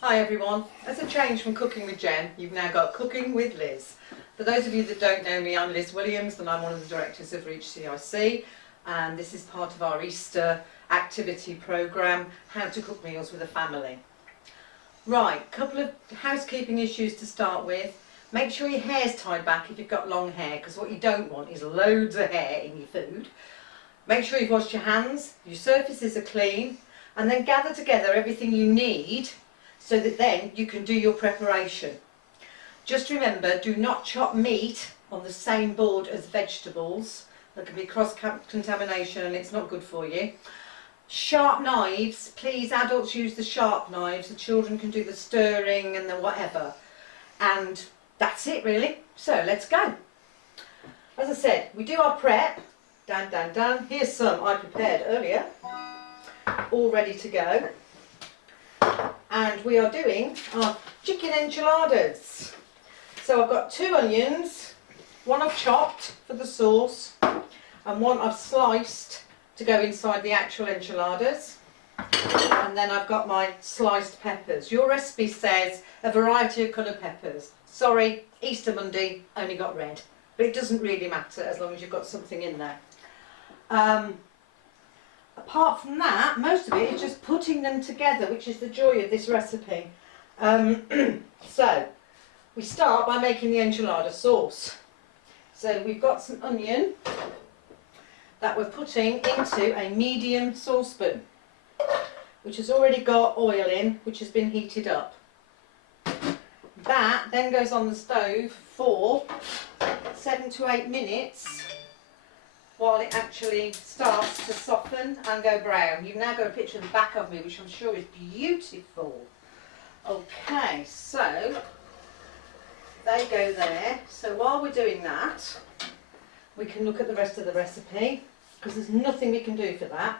Hi everyone. As a change from Cooking with Jen, you've now got Cooking with Liz. For those of you that don't know me, I'm Liz Williams and I'm one of the directors of Reach CIC, and this is part of our Easter activity programme, How to Cook Meals with a Family. Right, couple of housekeeping issues to start with. Make sure your hair's tied back if you've got long hair, because what you don't want is loads of hair in your food. Make sure you've washed your hands, your surfaces are clean, and then gather together everything you need so that then you can do your preparation. Just remember, do not chop meat on the same board as vegetables. There can be cross-contamination and it's not good for you. Sharp knives, please, adults use the sharp knives, the children can do the stirring and the whatever. And that's it really. So let's go. As I said, we do our prep. Done. Here's some I prepared earlier, all ready to go. And we are doing our chicken enchiladas. So I've got 2 onions, one I've chopped for the sauce and one I've sliced to go inside the actual enchiladas. And then I've got my sliced peppers. Your recipe says a variety of coloured peppers. Sorry, Easter Monday only got red, but it doesn't really matter as long as you've got something in there. Apart from that, most of it is just putting them together, which is the joy of this recipe. So, we start by making the enchilada sauce. So we've got some onion that we're putting into a medium saucepan, which has already got oil in, which has been heated up. That then goes on the stove for 7 to 8 minutes, while it actually starts to soften and go brown. You've now got a picture of the back of me, which I'm sure is beautiful. Okay, so they go there. So while we're doing that, we can look at the rest of the recipe, because there's nothing we can do for that.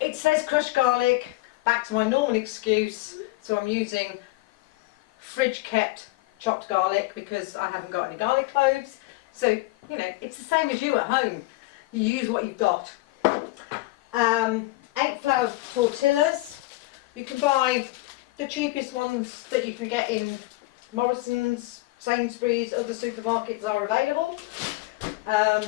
It says crushed garlic, back to my normal excuse, so I'm using fridge kept chopped garlic because I haven't got any garlic cloves. So, you know, it's the same as you at home. You use what you've got. 8 flour tortillas. You can buy the cheapest ones that you can get in Morrison's, Sainsbury's, other supermarkets are available. A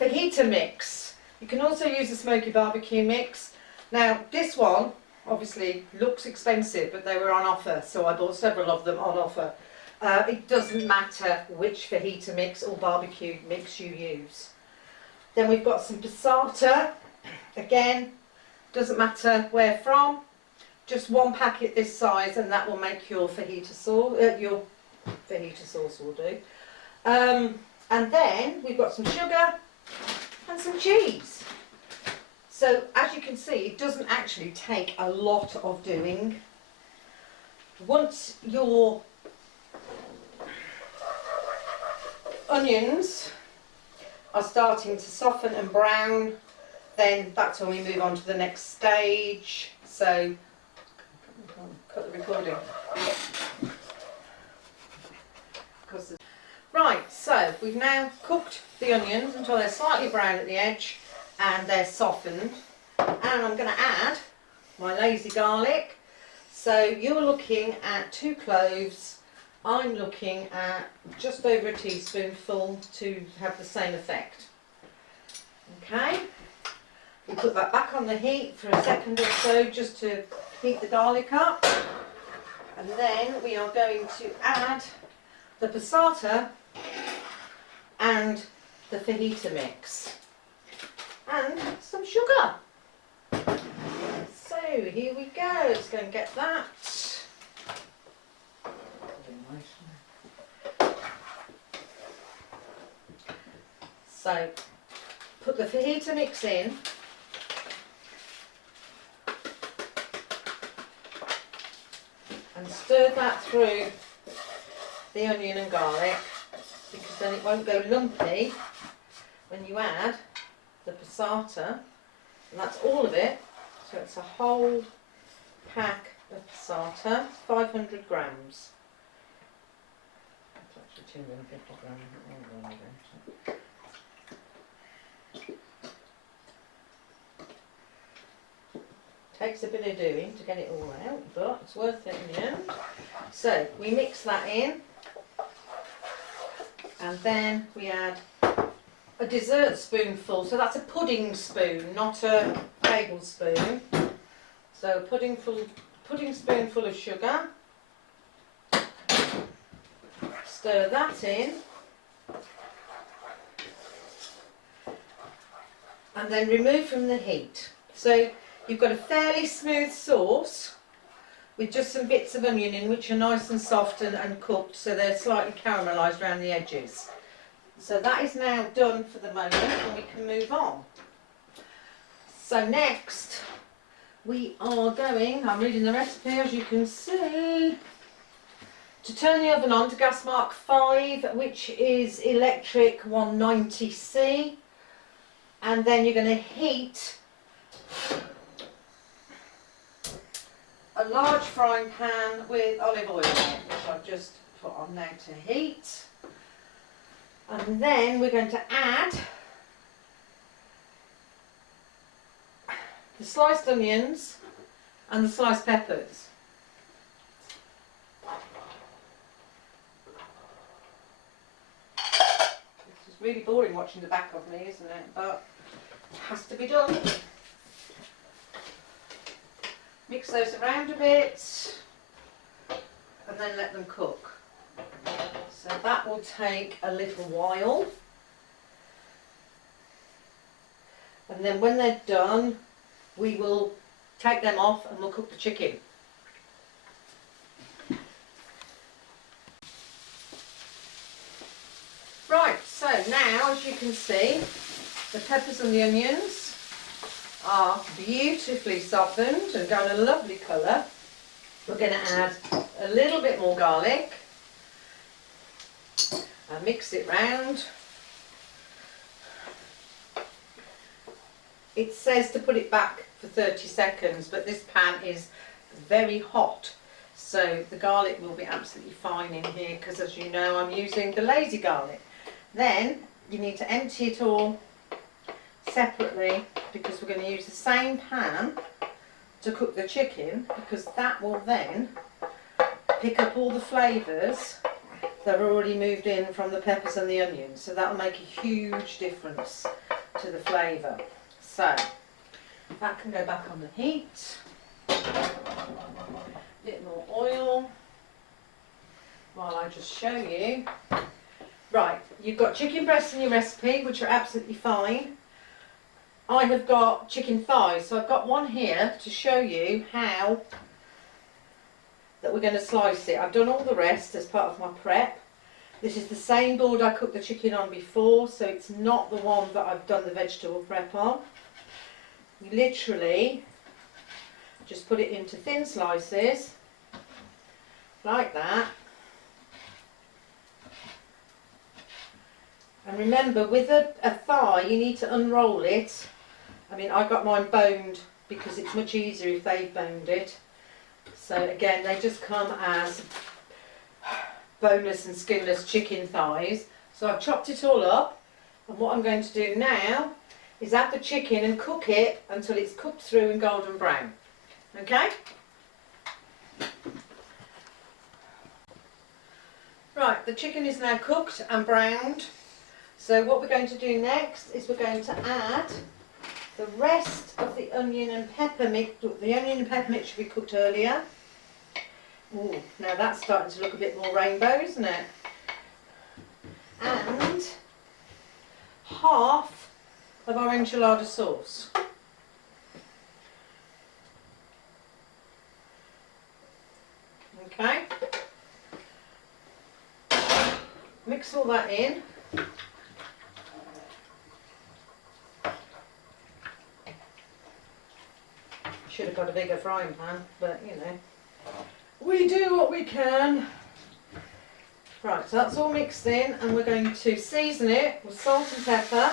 fajita mix. You can also use a smoky barbecue mix. Now, this one obviously looks expensive, but they were on offer, so I bought several of them on offer. It doesn't matter which fajita mix or barbecue mix you use. Then we've got some passata. Again, doesn't matter where from. Just 1 packet this size, and that will make your fajita sauce. Your fajita sauce will do. And then we've got some sugar and some cheese. So as you can see, it doesn't actually take a lot of doing. Once your onions are starting to soften and brown, then that's when we move on to the next stage. So, cut the recording. Right, so we've now cooked the onions until they're slightly brown at the edge and they're softened. And I'm going to add my lazy garlic. So you're looking at 2 cloves. I'm looking at just over a teaspoonful to have the same effect. Okay, we put that back on the heat for a second or so just to heat the garlic up, and then we are going to add the passata and the fajita mix and some sugar. So here we go, let's go and get that. So, put the fajita mix in, and stir that through the onion and garlic, because then it won't go lumpy when you add the passata, and that's all of it. So it's a whole pack of passata, 500 grams. That's actually 250 grams. takes a bit of doing to get it all out, but it's worth it in the end. So we mix that in, and then we add a dessert spoonful. So that's a pudding spoon, not a tablespoon. So a pudding spoonful of sugar. Stir that in. And then remove from the heat. So you've got a fairly smooth sauce with just some bits of onion in, which are nice and soft and cooked, so they're slightly caramelised around the edges. So that is now done for the moment, and we can move on. So next we are going, I'm reading the recipe as you can see, to turn the oven on to gas mark 5, which is electric 190C. And then you're going to heat a large frying pan with olive oil in it, which I've just put on now to heat. And then we're going to add the sliced onions and the sliced peppers. It's really boring watching the back of me, isn't it? But it has to be done. Mix those around a bit and then let them cook. So that will take a little while. And then when they're done, we will take them off and we'll cook the chicken. Right, so now as you can see, the peppers and the onions are beautifully softened and got a lovely colour. We're going to add a little bit more garlic and mix it round. It says to put it back for 30 seconds, but this pan is very hot, so the garlic will be absolutely fine in here, because as you know I'm using the lazy garlic. Then you need to empty it all separately, because we're going to use the same pan to cook the chicken, because that will then pick up all the flavours that are already moved in from the peppers and the onions, so that will make a huge difference to the flavour. So that can go back on the heat. A bit more oil while I just show you. Right, you've got chicken breasts in your recipe, which are absolutely fine. I have got chicken thighs, so I've got one here to show you how that we're going to slice it. I've done all the rest as part of my prep. This is the same board I cooked the chicken on before, so it's not the one that I've done the vegetable prep on. You literally just put it into thin slices, like that. And remember, with a thigh, you need to unroll it. I mean, I got mine boned because it's much easier if they've boned it. So again, they just come as boneless and skinless chicken thighs. So I've chopped it all up, and what I'm going to do now is add the chicken and cook it until it's cooked through and golden brown. Okay? Right, the chicken is now cooked and browned. So what we're going to do next is we're going to add the rest of the onion and pepper mix. The onion and pepper mix should be cooked earlier. Ooh, now that's starting to look a bit more rainbow, isn't it? And half of our enchilada sauce. Okay. Mix all that in. Should have got a bigger frying pan, but you know, we do what we can. Right, so that's all mixed in, and we're going to season it with salt and pepper.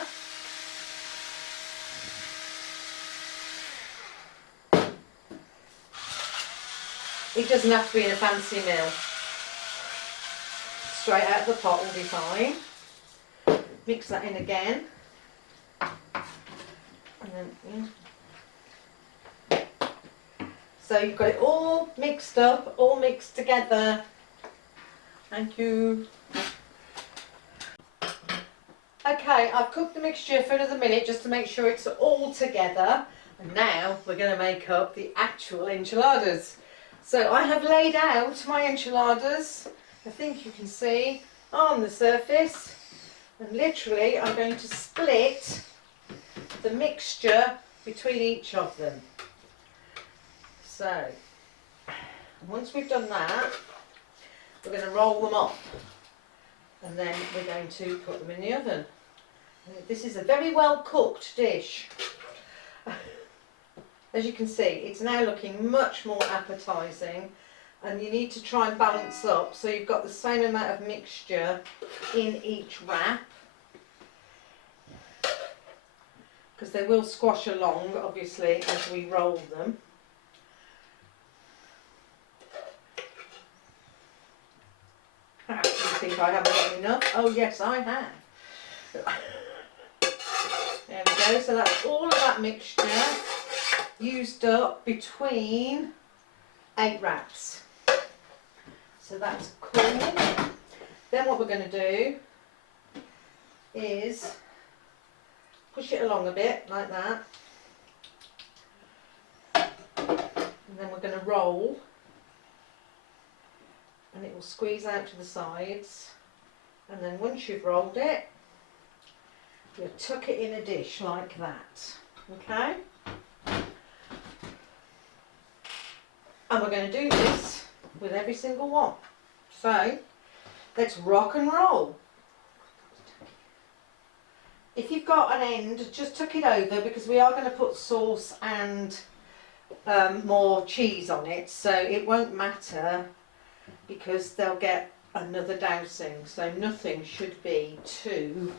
It doesn't have to be in a fancy mill. Straight out of the pot will be fine. Mix that in again. And then, So you've got it all mixed up, all mixed together. Thank you. Okay, I've cooked the mixture for another minute just to make sure it's all together. And now we're going to make up the actual enchiladas. So I have laid out my enchiladas, I think you can see, on the surface. And literally I'm going to split the mixture between each of them. So once we've done that, we're going to roll them up. And then we're going to put them in the oven. This is a very well cooked dish. As you can see, it's now looking much more appetising, and you need to try and balance up so you've got the same amount of mixture in each wrap, because they will squash along obviously as we roll them. Do you think I haven't got enough? Oh yes, I have. There we go, so that's all of that mixture used up between 8 wraps. So that's cool. Then what we're going to do is push it along a bit like that. And then we're going to roll. And it will squeeze out to the sides, and then once you've rolled it, you'll tuck it in a dish like that, okay? And we're going to do this with every single one. So let's rock and roll. If you've got an end, just tuck it over, because we are going to put sauce and more cheese on it, so it won't matter, because they'll get another dousing, so nothing should be too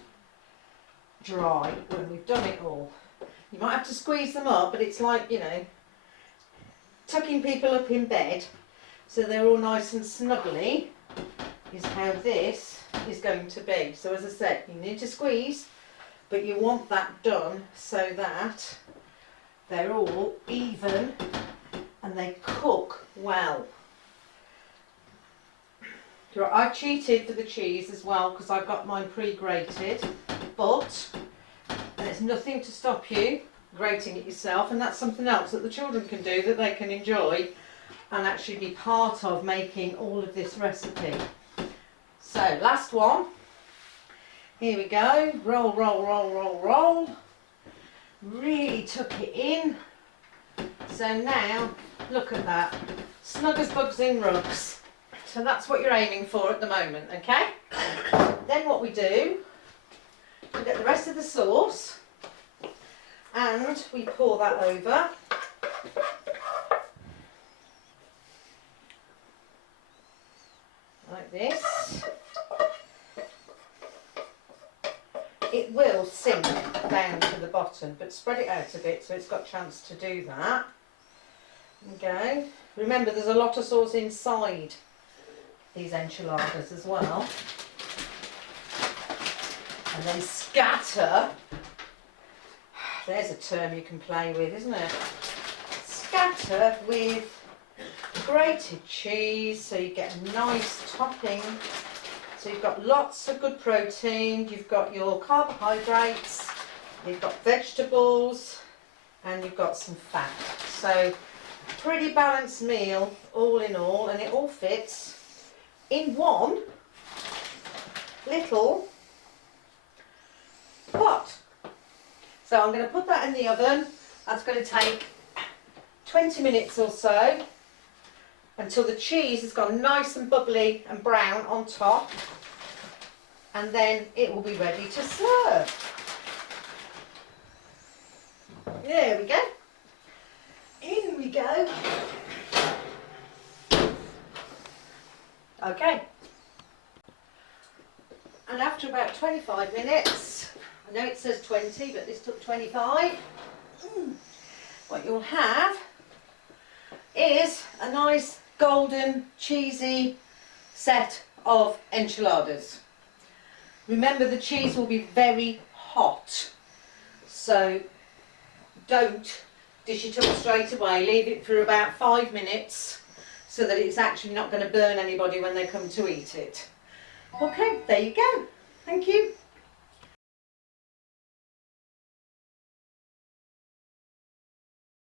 dry when we've done it all. You might have to squeeze them up, but it's like, you know, tucking people up in bed so they're all nice and snuggly is how this is going to be. So as I said, you need to squeeze, but you want that done so that they're all even and they cook well. I cheated for the cheese as well, because I've got mine pre-grated, but there's nothing to stop you grating it yourself, and that's something else that the children can do that they can enjoy and actually be part of making all of this recipe. So last one, here we go, roll, roll, roll, roll, roll, really tuck it in. So now look at that, snug as bugs in rugs. So that's what you're aiming for at the moment, okay? Then what we do, we get the rest of the sauce and we pour that over. Like this. It will sink down to the bottom, but spread it out a bit so it's got a chance to do that. Okay. Remember, there's a lot of sauce inside these enchiladas as well. And then scatter, there's a term you can play with, isn't it? Scatter with grated cheese so you get a nice topping. So you've got lots of good protein, you've got your carbohydrates, you've got vegetables, and you've got some fat. So pretty balanced meal all in all, and it all fits in one little pot. So I'm going to put that in the oven. That's going to take 20 minutes or so until the cheese has gone nice and bubbly and brown on top, and then it will be ready to serve. There we go. In we go. Okay, and after about 25 minutes, I know it says 20, but this took 25, what you'll have is a nice golden cheesy set of enchiladas. Remember, the cheese will be very hot, so don't dish it up straight away, leave it for about 5 minutes so that it's actually not going to burn anybody when they come to eat it. Okay, there you go. Thank you.